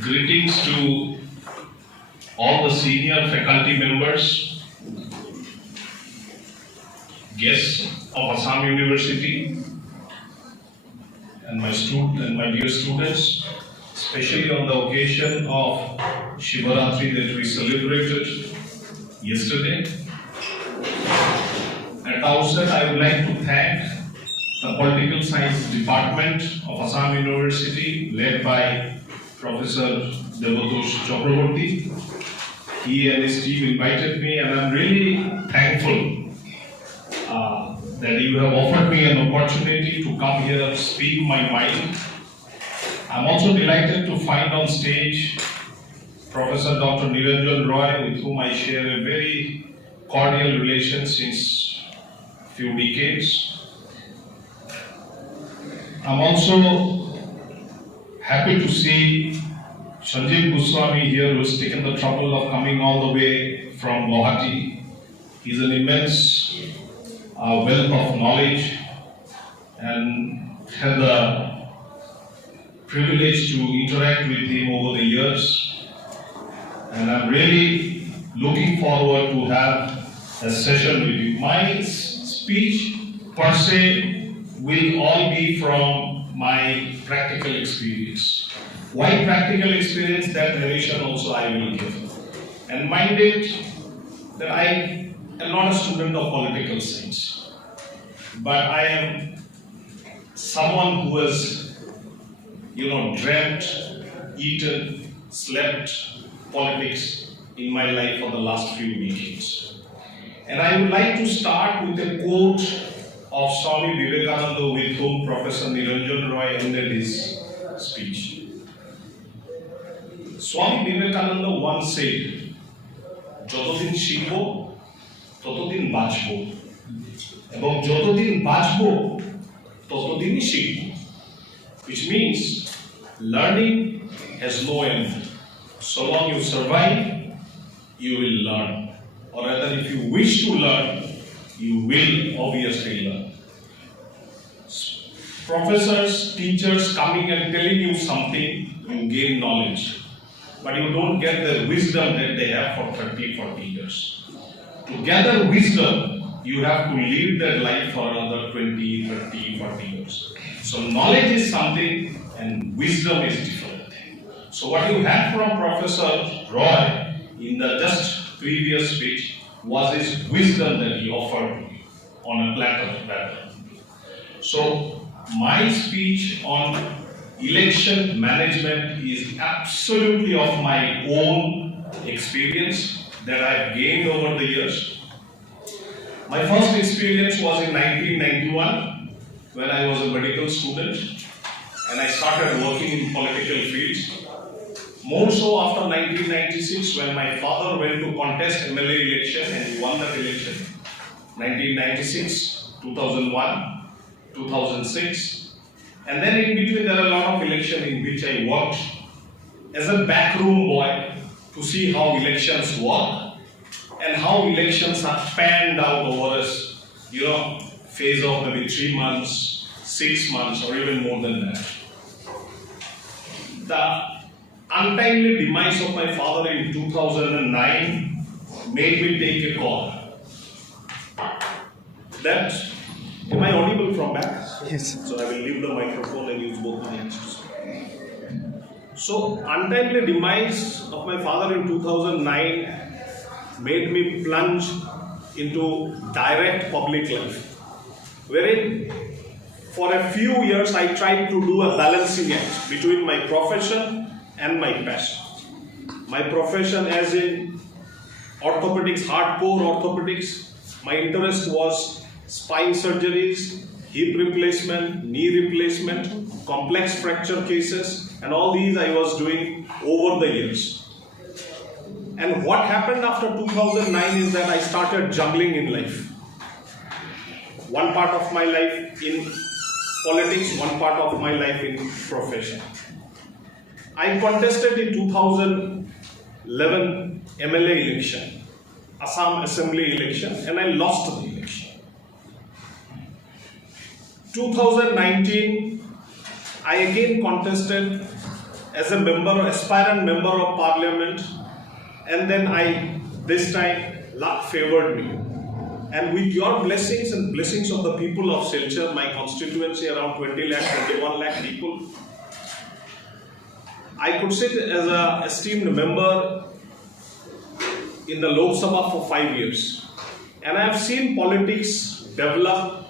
Greetings to all the senior faculty members, guests of Assam University, and my dear students, especially on the occasion of Shivaratri that we celebrated yesterday. At the outset, I would like to thank the Political Science Department of Assam University, led by Professor Devatosh Chakraborty. He and his team invited me, and I'm really thankful that you have offered me an opportunity to come here and speak my mind. I'm also delighted to find on stage Professor Dr. Rajdeep Roy, with whom I share a very cordial relation since a few decades. I'm also happy to see Sanjeev Goswami here, who has taken the trouble of coming all the way from Guwahati. He's an immense wealth of knowledge, and had the privilege to interact with him over the years. And I'm really looking forward to have a session with you. My speech per se will all be from my practical experience. Why practical experience? That narration also I will give. And mind it that I am not a student of political science, but I am someone who has, dreamt, eaten, slept politics in my life for the last few decades. And I would like to start with a quote of Swami Vivekananda, with whom Professor Niranjan Roy ended his speech. Swami Vivekananda once said, "Jotodin shikbo, totodin bachbo, ebong jotodin bachbo, totodin shikbo," which means learning has no end. So long you survive, you will learn. Or rather, if you wish to learn, you will obviously learn. Professors, teachers coming and telling you something, you gain knowledge. But you don't get the wisdom that they have for 30, 40 years. To gather wisdom, you have to live that life for another 20, 30, 40 years. So knowledge is something and wisdom is different. So what you had from Professor Roy in the just previous speech was his wisdom that he offered on a platter. So my speech on election management is absolutely of my own experience that I've gained over the years. My first experience was in 1991 when I was a medical student, and I started working in political fields. More so after 1996, when my father went to contest MLA election and he won that election. 1996, 2001, 2006. And then in between there are a lot of elections in which I worked as a backroom boy to see how elections work and how elections are panned out over a phase of maybe 3 months, 6 months, or even more than that. The untimely demise of my father in 2009 made me take a call. Am I audible from back? Yes. So I will leave the microphone and use both my hands. So, untimely demise of my father in 2009 made me plunge into direct public life, wherein for a few years I tried to do a balancing act between my profession and my passion. My profession as in orthopedics, hardcore orthopedics, my interest was spine surgeries, hip replacement, knee replacement, complex fracture cases, and all these I was doing over the years. And what happened after 2009 is that I started juggling in life. One part of my life in politics, one part of my life in profession. I contested in 2011 MLA election, Assam Assembly election, and I lost the election. 2019, I again contested as a member, aspirant member of parliament, and then this time luck favored me. And with your blessings and blessings of the people of Silchar, my constituency around 20 lakh, 21 lakh people, I could sit as an esteemed member in the Lok Sabha for 5 years. And I have seen politics develop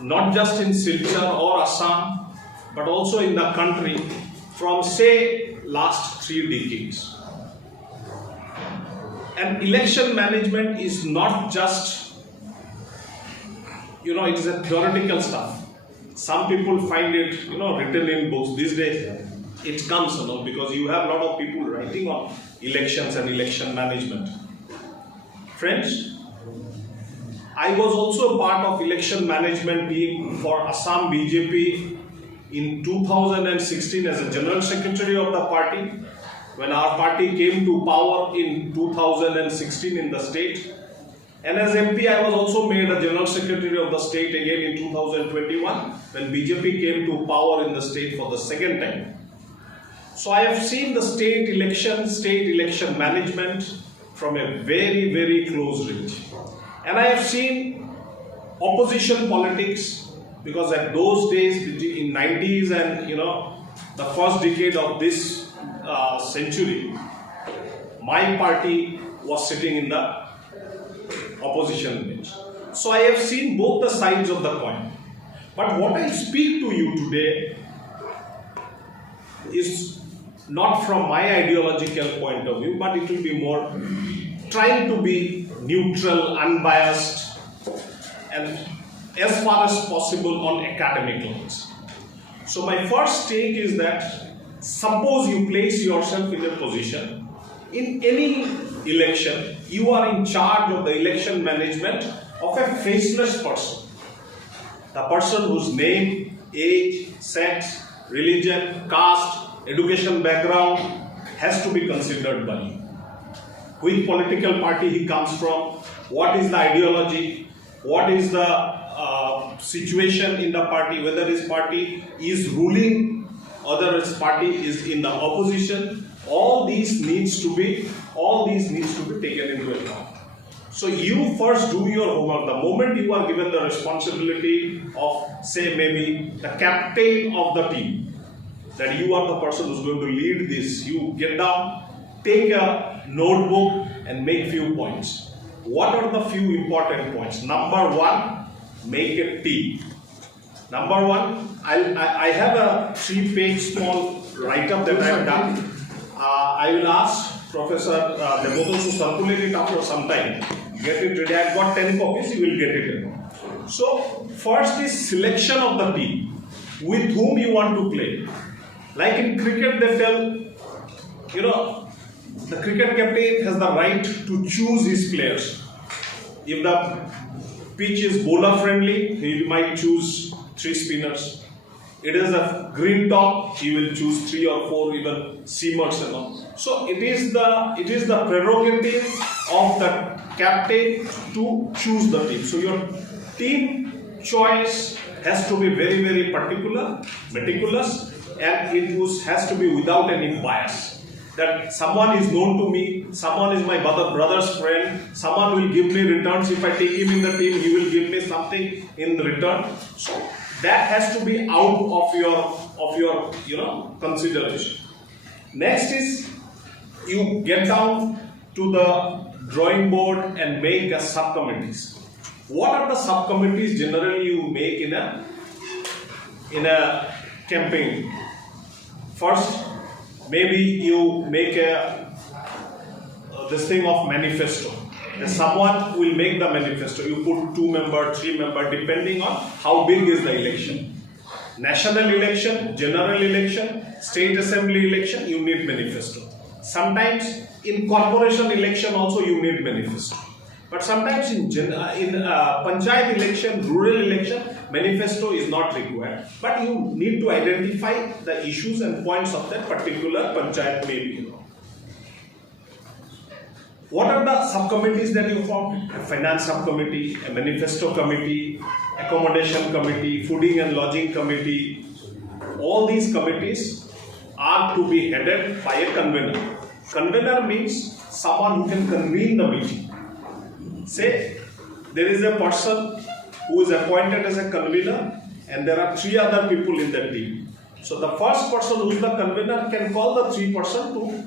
not just in Silchar or Assam, but also in the country from, say, last 3 decades. And election management is not just, it is a theoretical stuff. Some people find it, written in books. These days, it comes, because you have a lot of people writing on elections and election management. Friends, I was also part of election management team for Assam BJP in 2016 as a general secretary of the party, when our party came to power in 2016 in the state. And as MP, I was also made a general secretary of the state again in 2021, when BJP came to power in the state for the second time. So I have seen the state election management from a very, very close range. And I have seen opposition politics, because at those days, in 90s and the first decade of this century, my party was sitting in the opposition bench. So I have seen both the sides of the coin. But what I speak to you today is not from my ideological point of view, but it will be more trying to be neutral, unbiased, and as far as possible on academic lines. So my first take is that suppose you place yourself in a position in any election, you are in charge of the election management of a faceless person. The person whose name, age, sex, religion, caste, education background has to be considered by you. Which political party he comes from, what is the ideology, what is the situation in the party, whether his party is ruling, whether his party is in the opposition. All these needs to be taken into account. So you first do your homework. The moment you are given the responsibility of, say, maybe the captain of the team, that you are the person who's going to lead this, you get down, take a notebook and make few points. What are the few important points? Number one, make a team. Number one, I have a 3-page small write-up that I have done. I will ask Professor Devoto to circulate it after some time. Get it ready. I've got 10 copies, you will get it in. So, first is selection of the team. With whom you want to play. Like in cricket, they tell, the cricket captain has the right to choose his players. If the pitch is bowler friendly, he might choose 3 spinners. It is a green top, he will choose 3 or 4 even seamers and all. So it is the prerogative of the captain to choose the team. So your team choice has to be very, very particular, meticulous, and it has to be without any bias. That someone is known to me, someone is my brother's friend, someone will give me returns. If I take him in the team, he will give me something in return. So that has to be out of your consideration. Next is you get down to the drawing board and make a subcommittees. What are the subcommittees generally you make in a campaign? First, maybe you make this thing of manifesto. And someone will make the manifesto. You put 2 member, 3 member, depending on how big is the election. National election, general election, state assembly election, you need manifesto. Sometimes in corporation election also you need manifesto. But sometimes in panchayat election, rural election, manifesto is not required. But you need to identify the issues and points of that particular panchayat maybe. What are the subcommittees that you form? A finance subcommittee, a manifesto committee, accommodation committee, fooding and lodging committee. All these committees are to be headed by a convener. Convener means someone who can convene the meeting. Say there is a person who is appointed as a convener and there are 3 other people in the team. So the first person who is the convener can call the 3 person to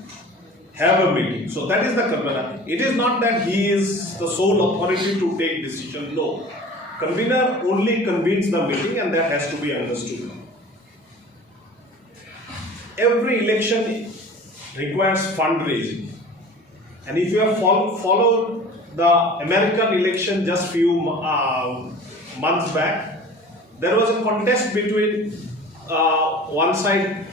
have a meeting. So that is the convener. It is not that he is the sole authority to take decision. No. Convener only convenes the meeting, and that has to be understood. Every election requires fundraising. And if you have followed the American election just few months back, there was a contest between one side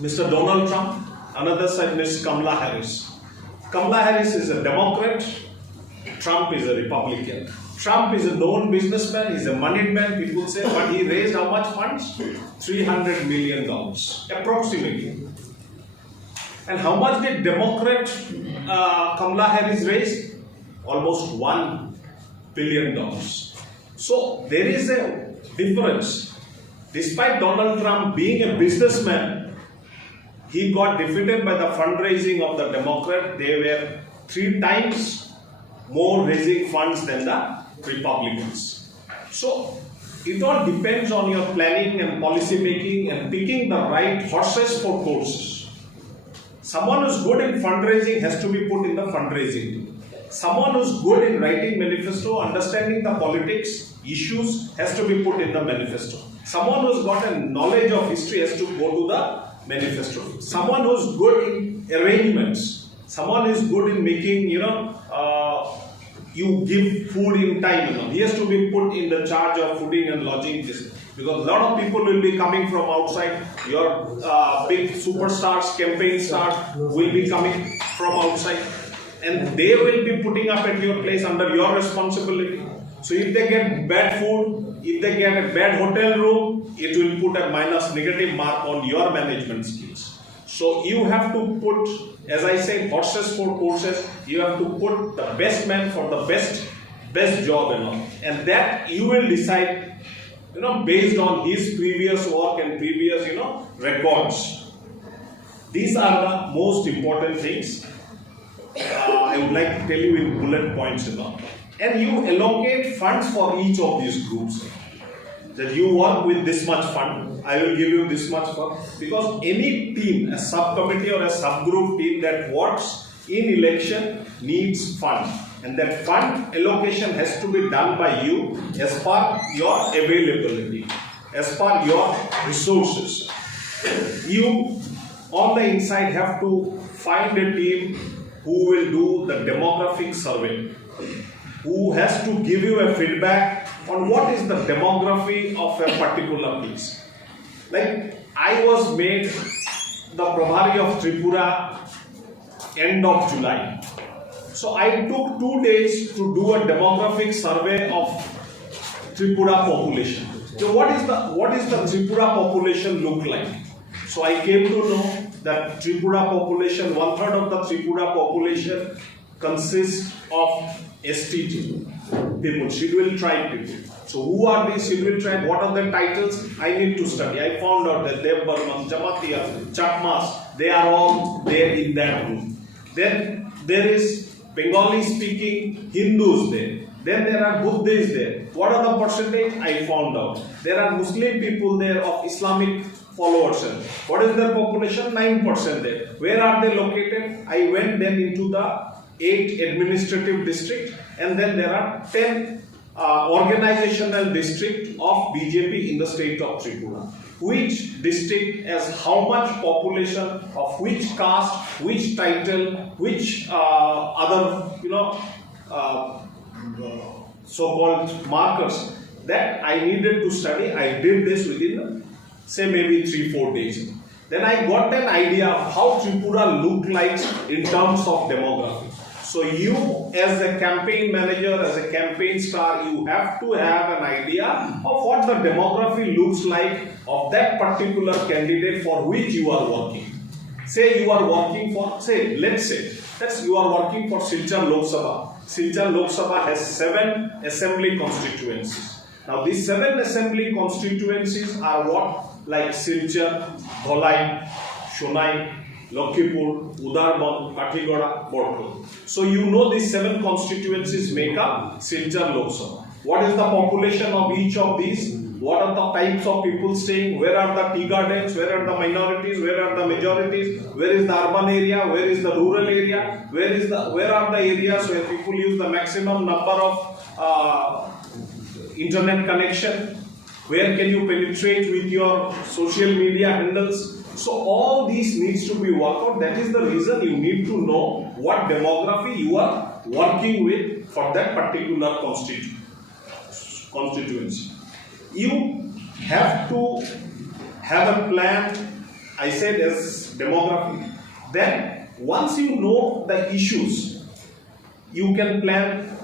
Mr. Donald Trump, another side Ms. Kamala Harris. Kamala Harris is a Democrat, Trump is a Republican. Trump is a known businessman, he's a moneyed man, people say, but he raised how much funds? $300 million, approximately. And how much did Democrat Kamala Harris raise? Almost $1 billion. So there is a difference. Despite Donald Trump being a businessman, he got defeated by the fundraising of the Democrat. They were 3 times more raising funds than the Republicans. So it all depends on your planning and policy making and picking the right horses for courses. Someone who's good in fundraising has to be put in the fundraising. Someone who's good in writing manifesto, understanding the politics, issues, has to be put in the manifesto. Someone who's got a knowledge of history has to go to the manifesto. Someone who's good in arrangements, someone who's good in making, you give food in time, he has to be put in the charge of fooding and lodging. Because a lot of people will be coming from outside. Your big superstars, campaign stars will be coming from outside, and they will be putting up at your place under your responsibility. So if they get bad food, if they get a bad hotel room, it will put a negative mark on your management skills. So you have to put, as I say, horses for courses. You have to put the best man for the best job and that you will decide, based on his previous work and previous, records. These are the most important things. I would like to tell you in bullet points, and you allocate funds for each of these groups. That you work with this much fund, I will give you this much fund. Because any team, a subcommittee or a subgroup team that works in election needs fund. And that fund allocation has to be done by you as per your availability, as per your resources. You, on the inside, have to find a team who will do the demographic survey, who has to give you a feedback on what is the demography of a particular place. Like, I was made the Prabhari of Tripura end of July. So I took 2 days to do a demographic survey of Tripura population. So what is the Tripura population look like? So I came to know that Tripura population, 1/3 of the Tripura population consists of ST people, scheduled tribe people. So who are these scheduled tribe? What are their titles? I need to study. I found out that Dev Burmans, Jamatiyas, Chakmas, they are all there in that group. Then there is Bengali speaking Hindus there. Then there are Buddhists there. What are the percentage? I found out. There are Muslim people there of Islamic followers. What is their population? 9% there. Where are they located? I went then into the 8 administrative districts, and then there are 10 organizational districts of BJP in the state of Tripura. Which district has how much population of which caste, which title, which other so-called markers that I needed to study. I did this within say maybe 3-4 days. Then I got an idea of how Tripura looked like in terms of demography. So you, as a campaign manager, as a campaign star, you have to have an idea of what the demography looks like of that particular candidate for which you are working. Say you are working for, let's say you are working for Silchar Lok Sabha. Silchar Lok Sabha has 7 assembly constituencies. Now these 7 assembly constituencies are what? Like Silchar, Dholai, Shonai, Lakhipur, Udarban, Kathigora, Borkul. So you know these 7 constituencies make up Silchar Lok Sabha. What is the population of each of these? What are the types of people staying? Where are the tea gardens? Where are the minorities? Where are the majorities? Where is the urban area? Where is the rural area? Where are the areas where people use the maximum number of internet connection? Where can you penetrate with your social media handles? So all these needs to be worked out. That is the reason you need to know what demography you are working with for that particular constituency. You have to have a plan, I said, as demography. Then once you know the issues, you can plan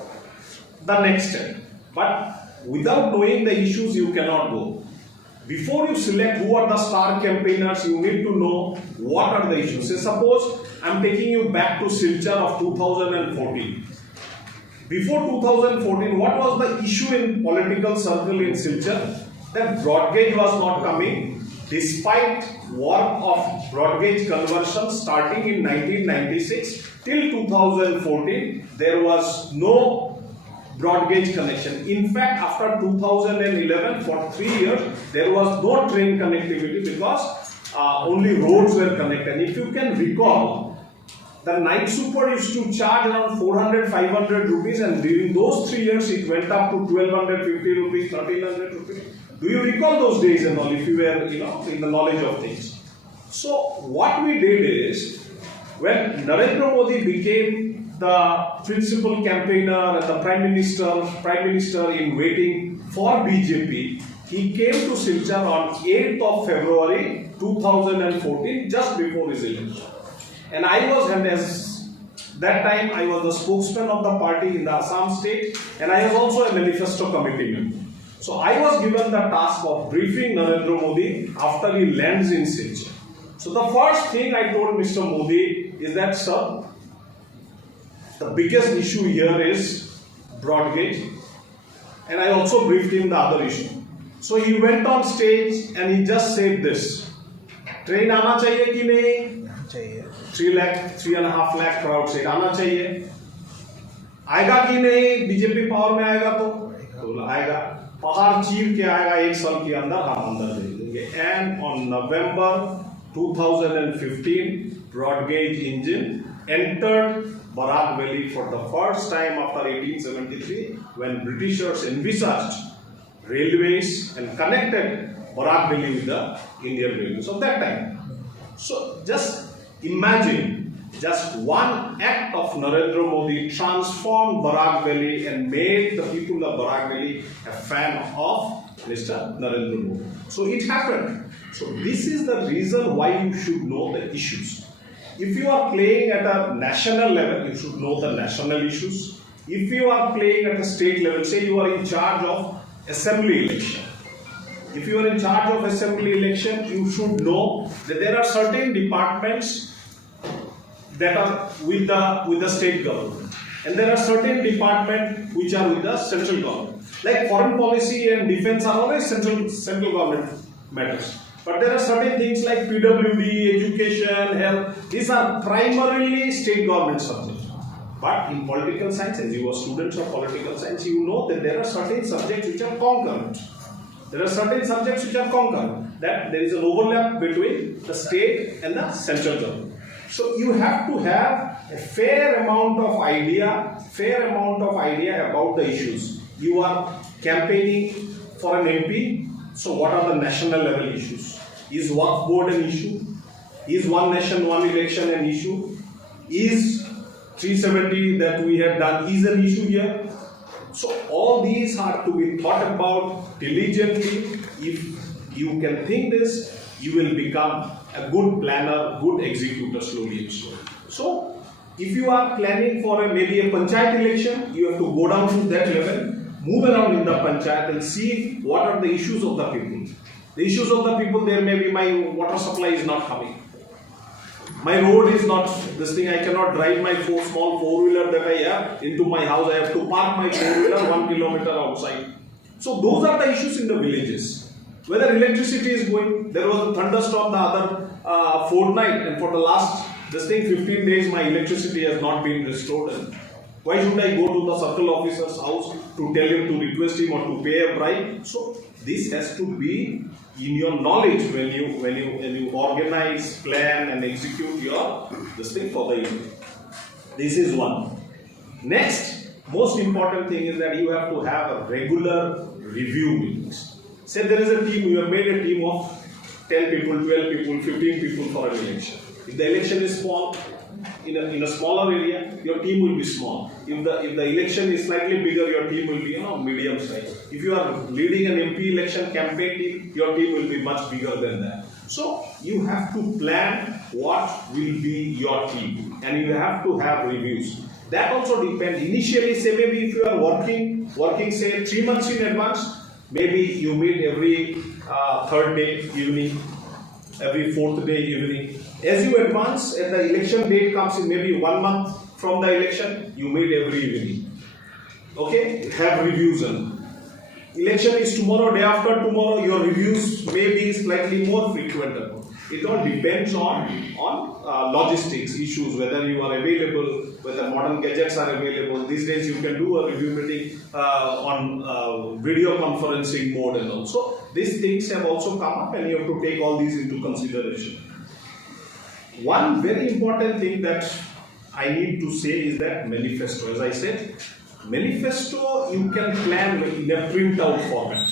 the next step. But without knowing the issues, you cannot go. Before you select who are the star campaigners, you need to know what are the issues. Say, suppose I am taking you back to Silchar of 2014. Before 2014, what was the issue in political circle in Silchar? That broad gauge was not coming, despite work of broad gauge conversion starting in 1996 till 2014. There was no broad gauge connection. In fact, after 2011, for 3 years, there was no train connectivity because only roads were connected. If you can recall, the night super used to charge around 400-500 rupees, and during those 3 years it went up to 1250 rupees, 1300 rupees. Do you recall those days and all, if you were in the knowledge of things? So what we did is, when Narendra Modi became the principal campaigner and the prime minister in waiting for BJP, he came to Silchar on 8th of February 2014, just before his election. And that time I was the spokesman of the party in the Assam state, and I was also a manifesto committee member. So I was given the task of briefing Narendra Modi after he lands in Silchar. So the first thing I told Mr. Modi is that, sir, the biggest issue here is broad gauge, and I also briefed him the other issue. So he went on stage and he just said this: train आना चाहिए कि नहीं? 3.5 lakh crowd से आना चाहिए. आएगा कि नहीं? बीजेपी पावर में आएगा तो आएगा. पहाड़ चीर के आएगा 1 साल के अंदर, हम अंदर दे देंगे. And on November 2015, broad gauge engine entered Barak Valley for the first time after 1873, when Britishers envisaged railways and connected Barak Valley with the Indian railways of that time. So just imagine, just one act of Narendra Modi transformed Barak Valley and made the people of Barak Valley a fan of Mr. Narendra Modi. So it happened. So this is the reason why you should know the issues. If you are playing at a national level, you should know the national issues. If you are playing at a state level, say you are in charge of assembly election. If you are in charge of assembly election, you should know that there are certain departments that are with the state government, and there are certain departments which are with the central government. Like foreign policy and defense are always central government matters. But there are certain things like PWD, education, health. These are primarily state government subjects. But in political science, as you are students of political science, you know that there are certain subjects which are concurrent. There are certain subjects which are concurrent. That there is an overlap between the state and the central government. So you have to have a fair amount of idea about the issues. You are campaigning for an MP. So what are the national level issues? Is Waqf board an issue? Is one nation, one election an issue? Is 370 that we have done is an issue here? So all these are to be thought about diligently. If you can think this, you will become a good planner, good executor slowly and slowly. So if you are planning for maybe a panchayat election, you have to go down to that level, move around in the panchayat and see what are the issues of the people. The issues of the people, there may be my water supply is not coming. My road is not this thing. I cannot drive my small four-wheeler that I have into my house. I have to park my four-wheeler 1 kilometer outside. So those are the issues in the villages. Whether electricity is going, there was a thunderstorm the other fortnight and for the last, 15 days my electricity has not been restored. And why should I go to the circle officer's house to tell him to request him or to pay a bribe? So this has to be in your knowledge when you organize, plan and execute your this thing for the year. This is one. Next, most important thing is that you have to have a regular review meetings. Say there is a team, you have made a team of 10 people, 12 people, 15 people for an election. If the election is small, in a smaller area, your team will be small. If the election is slightly bigger, your team will be medium size. If you are leading an MP election campaign team, your team will be much bigger than that. So you have to plan what will be your team, and you have to have reviews. That also depends. Initially, say maybe if you are working say 3 months in advance, maybe you meet every third day evening, every fourth day evening. As you advance and the election date comes in maybe 1 month from the election, you meet every evening. Okay? Have reviews. Election is tomorrow, day after tomorrow, your reviews may be slightly more frequent. It all depends on logistics issues, whether you are available, whether modern gadgets are available. These days you can do a review meeting on video conferencing mode and all. So these things have also come up and you have to take all these into consideration. One very important thing that I need to say is that manifesto. As I said, manifesto you can plan in a printout format,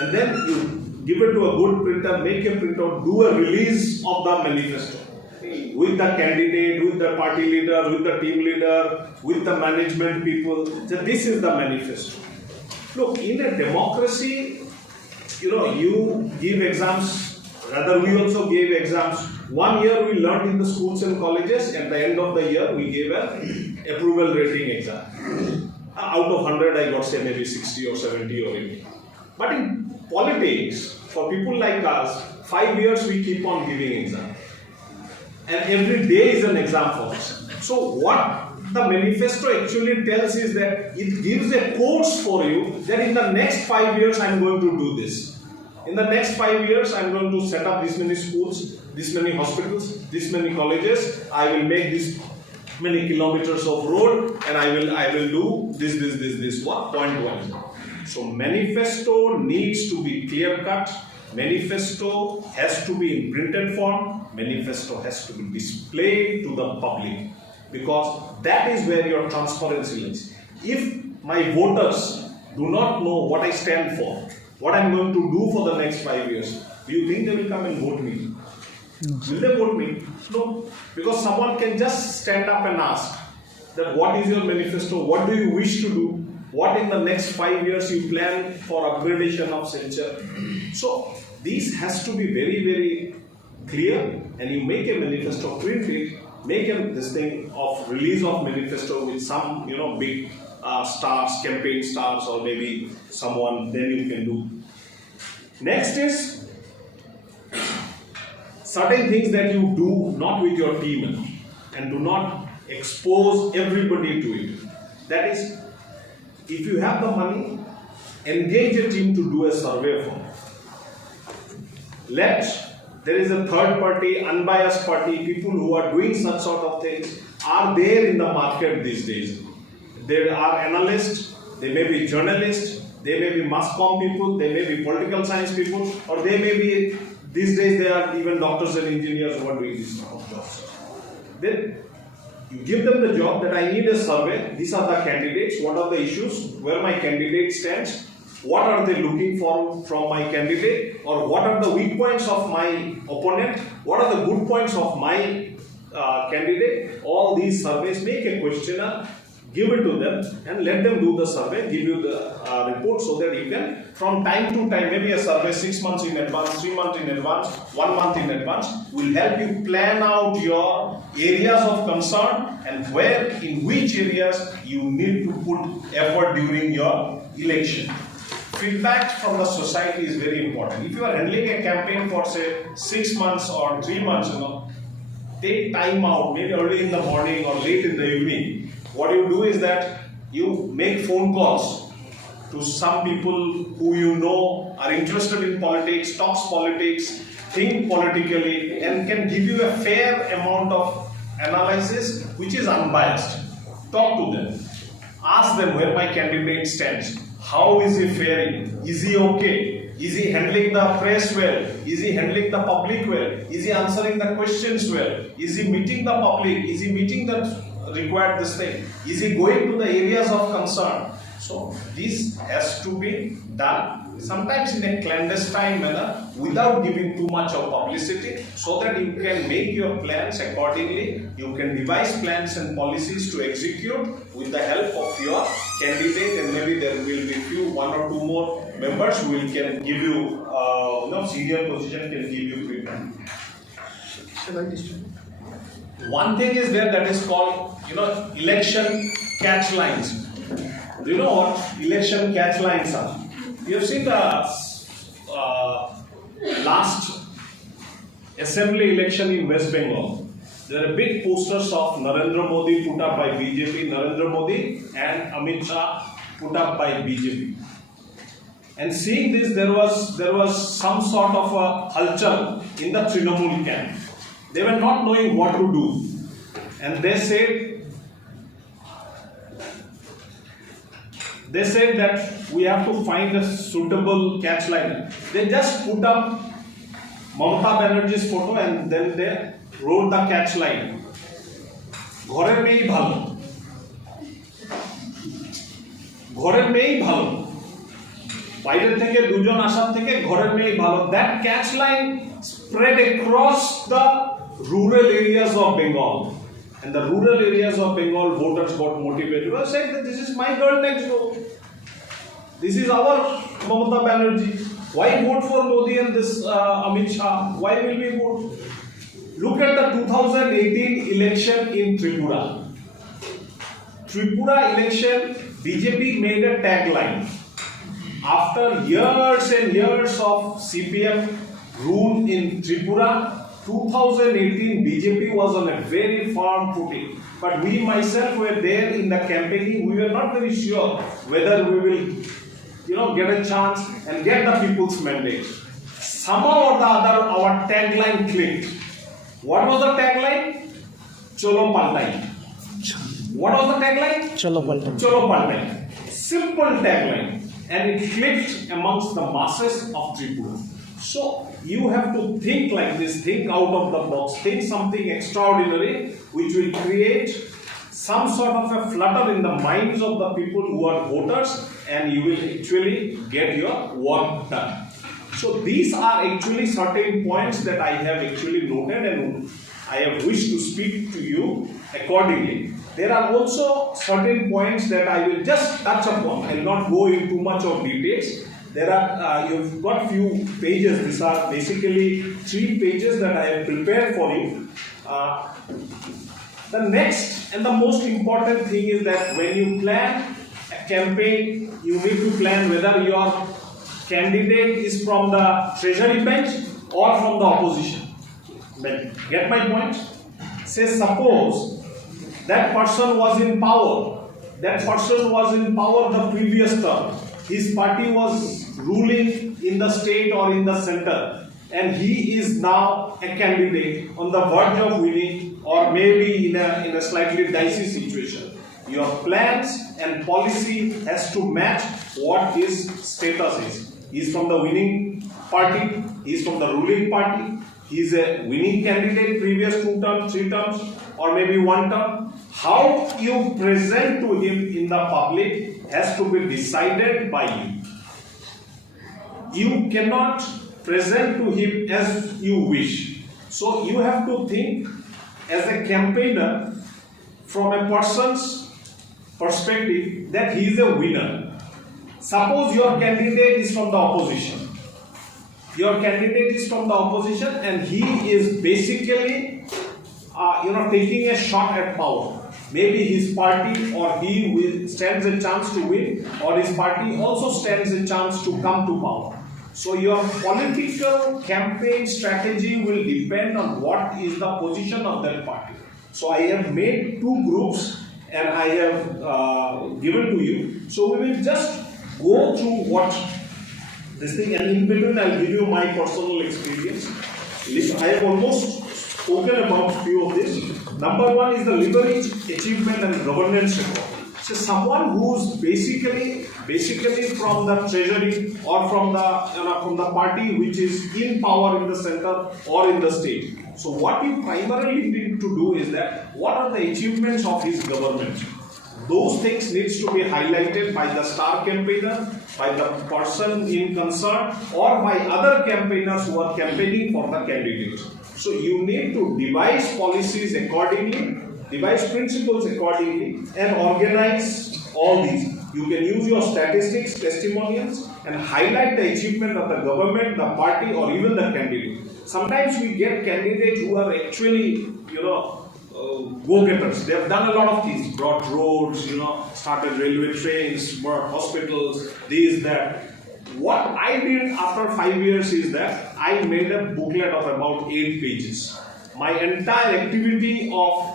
and then you give it to a good printer, make a printout, do a release of the manifesto with the candidate, with the party leader, with the team leader, with the management people. So this is the manifesto. Look, in a democracy, you give exams. Rather, we also gave exams. 1 year we learned in the schools and colleges. At the end of the year, we gave an approval rating exam. Out of 100, I got say maybe 60 or 70 or 80. But in politics, for people like us, 5 years we keep on giving exam. And every day is an exam for us. So what the manifesto actually tells is that it gives a course for you that in the next 5 years I am going to do this. In the next 5 years I am going to set up this many schools, this many hospitals, this many colleges. I will make this many kilometers of road, and I will do this what point one. So manifesto needs to be clear cut. Manifesto has to be in printed form. Manifesto has to be displayed to the public, because that is where your transparency lies. If my voters do not know what I stand for, what I am going to do for the next 5 years, do you think they will come and vote me? No. Will they vote me? No. Because someone can just stand up and ask that what is your manifesto, what do you wish to do, what in the next 5 years you plan for upgradation of Silchar. So this has to be very, very clear, and you make a manifesto, print it, make this thing of release of manifesto with some big stars, campaign stars, or maybe someone, then you can do. Next is certain things that you do not with your team and do not expose everybody to it. That is, if you have the money, engage a team to do a survey for you. There is a third party, unbiased party, people who are doing such sort of things are there in the market these days. There are analysts, they may be journalists, they may be mass comm people, they may be political science people, or they may be, these days they are even doctors and engineers who are doing these sort of jobs. Then you give them the job that I need a survey, these are the candidates, what are the issues, where my candidate stands, what are they looking for from my candidate, or what are the weak points of my opponent, what are the good points of my candidate. All these surveys, make a questionnaire, give it to them and let them do the survey, give you the report, so that you can, from time to time, maybe a survey 6 months in advance, 3 months in advance, 1 month in advance, will help you plan out your areas of concern and where, in which areas you need to put effort during your election. Feedback from the society is very important. If you are handling a campaign for say 6 months or 3 months, take time out, maybe early in the morning or late in the evening. What you do is that you make phone calls to some people who you know are interested in politics, talks politics, think politically and can give you a fair amount of analysis which is unbiased. Talk to them. Ask them where my candidate stands. How is he faring? Is he okay? Is he handling the press well? Is he handling the public well? Is he answering the questions well? Is he meeting the public? Is he meeting the required this thing? Is he going to the areas of concern? So this has to be done sometimes in a clandestine manner without giving too much of publicity, so that you can make your plans accordingly. You can devise plans and policies to execute with the help of your candidate, and maybe there will be one or two more members who can give you, senior position can give you treatment. One thing is there that is called, election catch lines. Do you know what election catch lines are? You have seen the last assembly election in West Bengal. There are big posters of Narendra Modi put up by BJP, Narendra Modi and Amit Shah put up by BJP. And seeing this, there was some sort of a halchal in the Trinamool camp. They were not knowing what to do, and they said that we have to find a suitable catch line. They just put up Mamata Banerjee's photo and then they wrote the catch line. ঘরের মেয়েই ভালো, ঘরের মেয়েই ভালো, বাইরে থেকে দুজন আসার থেকে ঘরের মেয়েই ভালো. That catch line spread across the rural areas of Bengal. And the rural areas of Bengal voters got motivated. They said that this is my girl next door. This is our Mamata Banerjee. Why vote for Modi and this Amit Shah? Why will we vote? Look at the 2018 election in Tripura. Tripura election, BJP made a tagline. After years and years of CPM rule in Tripura, 2018 BJP was on a very firm footing, but we myself were there in the campaigning. We were not very sure whether we will, get a chance and get the people's mandate. Somehow or the other, our tagline clicked. What was the tagline? Cholo Paltai. What was the tagline? Cholo Paltai. Cholo Paltai. Simple tagline, and it clicked amongst the masses of Tripura. So you have to think like this, think out of the box, think something extraordinary which will create some sort of a flutter in the minds of the people who are voters, and you will actually get your work done. So these are actually certain points that I have actually noted and I have wished to speak to you accordingly. There are also certain points that I will just touch upon. I will not go into too much of details. There are, you've got few pages. These are basically 3 pages that I have prepared for you. The next and the most important thing is that when you plan a campaign, you need to plan whether your candidate is from the treasury bench or from the opposition. Get my point? Say suppose that person was in power. That person was in power the previous term. His party was ruling in the state or in the center, and he is now a candidate on the verge of winning, or maybe in a slightly dicey situation. Your plans and policy has to match what his status is. He is from the winning party, he is from the ruling party, he is a winning candidate previous 2 terms, 3 terms, or maybe 1 term. How you present to him in the public has to be decided by you. You cannot present to him as you wish. So you have to think as a campaigner from a person's perspective that he is a winner. Suppose your candidate is from the opposition. Your candidate is from the opposition and he is basically taking a shot at power. Maybe his party or he stands a chance to win, or his party also stands a chance to come to power. So your political campaign strategy will depend on what is the position of that party. So I have made 2 groups and I have given to you. So we will just go through what this thing, and in between I'll give you my personal experience. I have almost spoken about few of this. Number one is the leverage, achievement and governance record. So someone who's basically from the treasury or from the party which is in power in the center or in the state. So what we primarily need to do is that what are the achievements of his government? Those things needs to be highlighted by the star campaigner, by the person in concern, or by other campaigners who are campaigning for the candidate. So you need to devise policies accordingly, devise principles accordingly, and organize all these. You can use your statistics, testimonials, and highlight the achievement of the government, the party, or even the candidate. Sometimes we get candidates who are actually, go-getters. They have done a lot of things, brought roads, started railway trains, brought hospitals, this, that. What I did after 5 years is that I made a booklet of about 8 pages. My entire activity of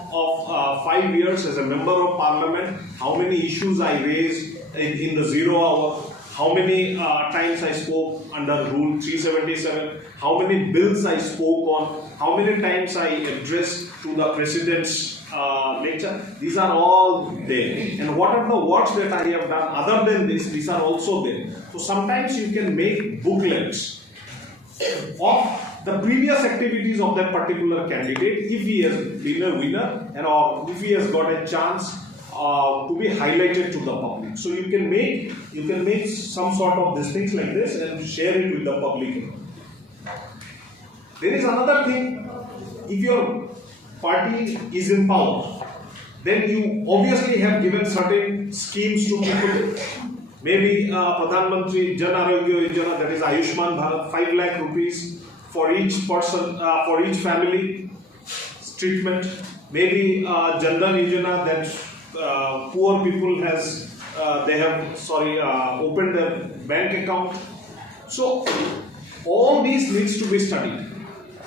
5 years as a member of parliament, how many issues I raised in the 0 hour, how many times I spoke under Rule 377, how many bills I spoke on, how many times I addressed to the President's lecture. These are all there. And what are the works that I have done other than this, these are also there. So sometimes you can make booklets of the previous activities of that particular candidate if he has been a winner and or if he has got a chance to be highlighted to the public. So you can make some sort of these things like this and share it with the public. There is another thing. If your party is in power, then you obviously have given certain schemes to people. Maybe Pradhan Mantri Jan Arogya Yojana, that is Ayushman Bharat, 5 lakh rupees for each person, for each family treatment. Maybe Jan Dhan Yojana, that poor people opened their bank account. So all these needs to be studied.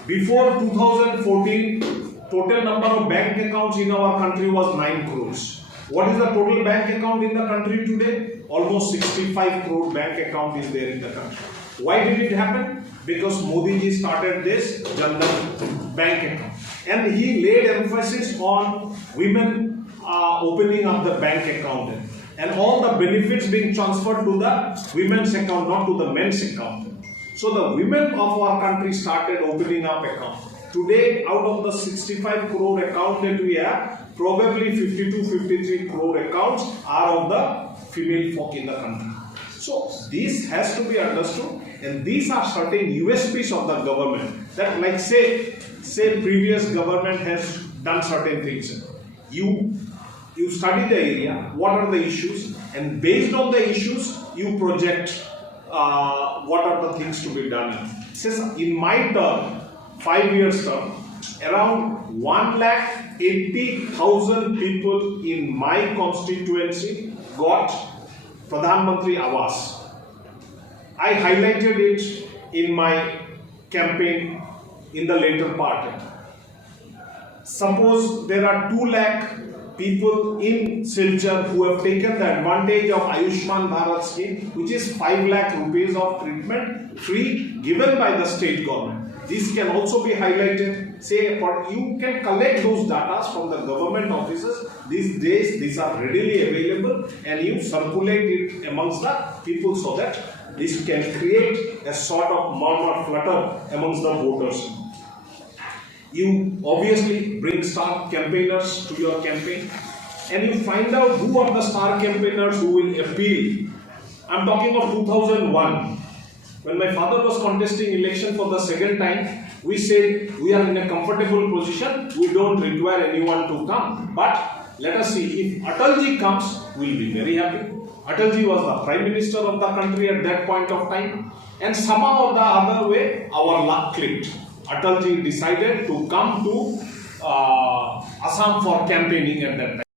Before 2014, total number of bank accounts in our country was 9 crores. What is the total bank account in the country today? Almost 65 crore bank account is there in the country. Why did it happen? Because Modi ji started this Jan Dhan bank account. And he laid emphasis on women opening up the bank account. And all the benefits being transferred to the women's account, not to the men's account. So the women of our country started opening up accounts. Today, out of the 65 crore account that we have, probably 52-53 crore accounts are of the female folk in the country. So this has to be understood, and these are certain USPs of the government. That, like say previous government has done certain things. You study the area, what are the issues, and based on the issues, you project what are the things to be done. Since in my term, 5 years term, around 1,80,000 people in my constituency got Pradhan Mantri AUS. I highlighted it in my campaign in the later part. Suppose there are 2 lakh people in Silchar who have taken the advantage of Ayushman Bharat scheme, which is 5 lakh rupees of treatment free given by the state government. This can also be highlighted. Say, you can collect those data from the government offices. These days, these are readily available, and you circulate it amongst the people so that this can create a sort of murmur, flutter amongst the voters. You obviously bring star campaigners to your campaign, and you find out who are the star campaigners who will appeal. I'm talking of 2001. When my father was contesting election for the second time, we said we are in a comfortable position, we don't require anyone to come. But let us see, if Atalji comes, we'll be very happy. Atalji was the Prime Minister of the country at that point of time, and somehow or the other way, our luck clicked. Atalji decided to come to Assam for campaigning at that time.